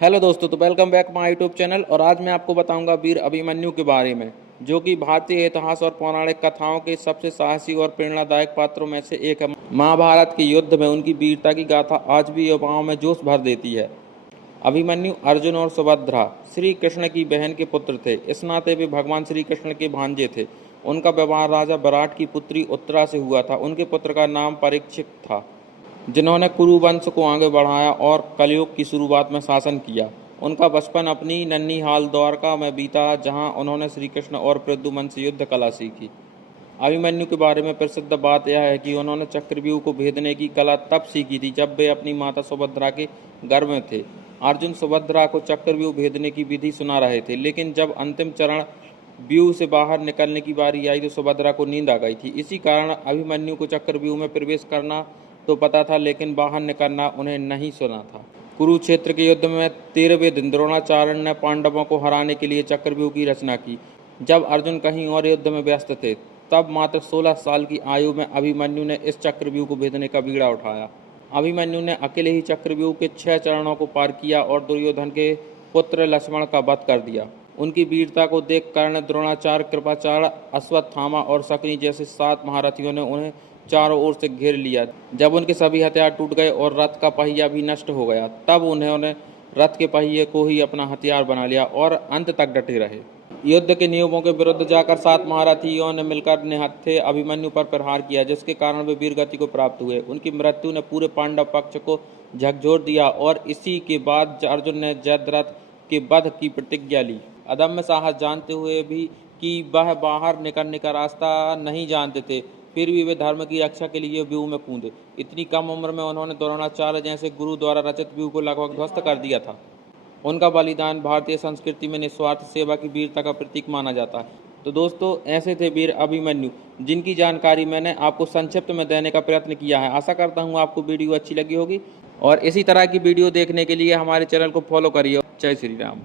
Hello दोस्तों, तो welcome back my YouTube channel. और आज मैं आपको बताऊंगा वीर अभिमन्यु के बारे में, जो कि भारतीय इतिहास और पौराणिक कथाओं के सबसे साहसी और प्रेरणादायक पात्रों में से एक है। महाभारत के युद्ध में उनकी वीरता की गाथा आज भी युवाओं में जोश भर देती है। अभिमन्यु अर्जुन और सुभद्रा श्री कृष्ण की बहन के पुत्र थे। इस नाते वे भगवान श्री कृष्ण के भांजे थे। उनका विवाह राजा विराट की पुत्री उत्तरा से हुआ था। उनके पुत्र का नाम परीक्षित था, जिन्होंने कुरु वंश को आगे बढ़ाया और कलयुग की शुरुआत में शासन किया। उनका बचपन अपनी नन्हीहाल द्वारका में बीता, जहां उन्होंने श्री कृष्ण और प्रद्युम्न से युद्ध कला सीखी। अभिमन्यु के बारे में प्रसिद्ध बात यह है कि उन्होंने चक्रव्यूह को भेदने की कला तब सीखी थी जब वे अपनी माता सुभद्रा के गर्भ में थे। अर्जुन सुभद्रा को चक्रव्यूह भेदने की विधि सुना रहे थे, लेकिन जब अंतिम चरण व्यूह से बाहर निकलने की बारी आई तो सुभद्रा को नींद आ गई थी। इसी कारण अभिमन्यु को चक्रव्यूह में प्रवेश करना तो पता था, लेकिन बाहर निकलना उन्हें नहीं सुना था। कुरुक्षेत्र के युद्ध में 13वें दिन द्रोणाचार्य ने पांडवों को हराने के लिए चक्रव्यूह की रचना की। जब अर्जुन कहीं और युद्ध में व्यस्त थे, तब मात्र 16 साल की आयु में अभिमन्यु ने इस चक्रव्यूह को भेदने का बीड़ा उठाया। अभिमन्यु ने अकेले ही चक्रव्यूह के 6 चरणों को पार किया और दुर्योधन के पुत्र लक्ष्मण का वध कर दिया। उनकी वीरता को देख कर्ण, द्रोणाचार्य, कृपाचार्य, अश्वत्थामा और शकुनि जैसे 7 महारथियों ने उन्हें चारों ओर से घेर लिया। जब उनके सभी हथियार टूट गए और रथ का पहिया भी नष्ट हो गया, तब उन्होंने रथ के पहिए को ही अपना हथियार बना लिया और अंत तक डटे रहे। युद्ध के नियमों के विरुद्ध जाकर 7 महारथियों ने मिलकर निहत्थे अभिमन्यु पर प्रहार किया, जिसके कारण वे वीरगति को प्राप्त हुए। उनकी मृत्यु ने पूरे पांडव पक्ष को झकझोर दिया और इसी के बाद अर्जुन ने जयद्रथ के वध की प्रतिज्ञा ली। अदम्य साहस जानते हुए भी कि वह बाहर निकलने का रास्ता नहीं जानते थे, फिर भी वे धर्म की रक्षा के लिए व्यूह में कूदे। इतनी कम उम्र में उन्होंने द्रोणाचार्य जैसे गुरु द्वारा रचित व्यूह को लगभग ध्वस्त कर दिया था। उनका बलिदान भारतीय संस्कृति में निस्वार्थ सेवा की वीरता का प्रतीक माना जाता है। तो दोस्तों, ऐसे थे वीर अभिमन्यु, जिनकी जानकारी मैंने आपको संक्षिप्त में देने का प्रयत्न किया है। आशा करता हूँ आपको वीडियो अच्छी लगी होगी और इसी तरह की वीडियो देखने के लिए हमारे चैनल को फॉलो करिए। जय श्री राम।